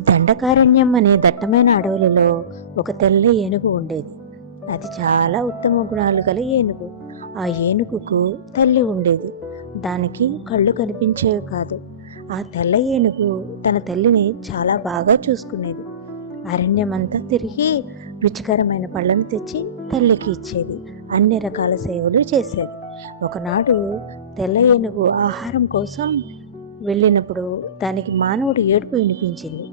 దండకారణ్యం అనే దట్టమైన అడవులలో ఒక తెల్ల ఏనుగు ఉండేది. అది చాలా ఉత్తమ గుణాలు గల ఏనుగు. ఆ ఏనుగుకు తల్లి ఉండేది. దానికి కళ్ళు కనిపించేవి కాదు. ఆ తెల్ల ఏనుగు తన తల్లిని చాలా బాగా చూసుకునేది. అరణ్యమంతా తిరిగి రుచికరమైన పళ్ళను తెచ్చి తల్లికి ఇచ్చేది. అన్ని రకాల సేవలు చేసేది. ఒకనాడు తెల్ల ఏనుగు ఆహారం కోసం వెళ్ళినప్పుడు దానికి మానవుడి ఏడుపు వినిపించింది.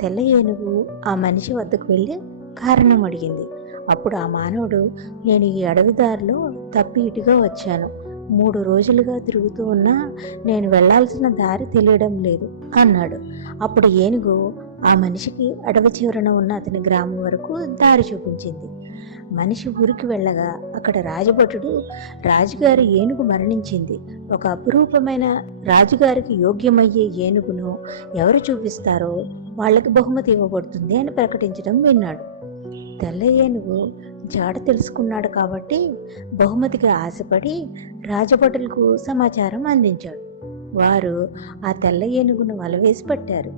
తెల్ల ఏనుగు ఆ మనిషి వద్దకు వెళ్ళి కారణం అడిగింది. అప్పుడు ఆ మానవుడు, నేను ఈ అడవి దారిలో తప్పి ఇటుగా వచ్చాను. 3 రోజులుగా తిరుగుతూ ఉన్నా నేను వెళ్ళాల్సిన దారి తెలియడం లేదు అన్నాడు. అప్పుడు ఏనుగు ఆ మనిషికి అడవి చివరన ఉన్న అతని గ్రామం వరకు దారి చూపించింది. మనిషి ఊరికి వెళ్ళగా అక్కడ రాజభటుడు, రాజుగారి ఏనుగు మరణించింది. ఒక అపురూపమైన రాజుగారికి యోగ్యమయ్యే ఏనుగును ఎవరు చూపిస్తారో వాళ్ళకి బహుమతి ఇవ్వబడుతుంది అని ప్రకటించడం విన్నాడు. తెల్ల ఏనుగు జాడ తెలుసుకున్నాడు కాబట్టి బహుమతికి ఆశపడి రాజభటులకు సమాచారం అందించాడు. వారు ఆ తెల్ల ఏనుగును వలవేసి పట్టారు.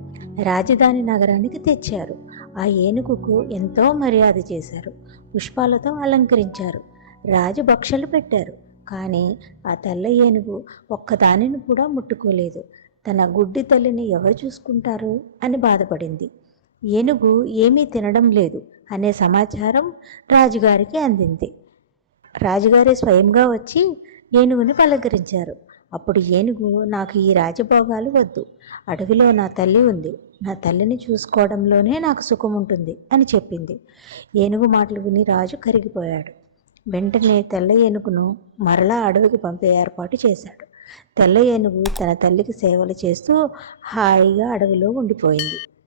రాజధాని నగరానికి తెచ్చారు. ఆ ఏనుగుకు ఎంతో మర్యాద చేశారు. పుష్పాలతో అలంకరించారు. రాజభక్షలు పెట్టారు. కానీ ఆ తెల్ల ఏనుగు ఒక్కదానిని కూడా ముట్టుకోలేదు. తన గుడ్డి తల్లిని ఎవరు చూసుకుంటారు అని బాధపడింది. ఏనుగు ఏమీ తినడం లేదు అనే సమాచారం రాజుగారికి అందింది. రాజుగారే స్వయంగా వచ్చి ఏనుగుని పలకరించారు. అప్పుడు ఏనుగు, నాకు ఈ రాజభోగాలు వద్దు. అడవిలో నా తల్లి ఉంది. నా తల్లిని చూసుకోవడంలోనే నాకు సుఖం ఉంటుంది అని చెప్పింది. ఏనుగు మాటలు విని రాజు కరిగిపోయాడు. వెంటనే తెల్ల ఏనుగును మరలా అడవికి పంపే ఏర్పాటు చేశాడు. తెల్ల ఏనుగు తన తల్లికి సేవలు చేస్తూ హాయిగా అడవిలో ఉండిపోయింది.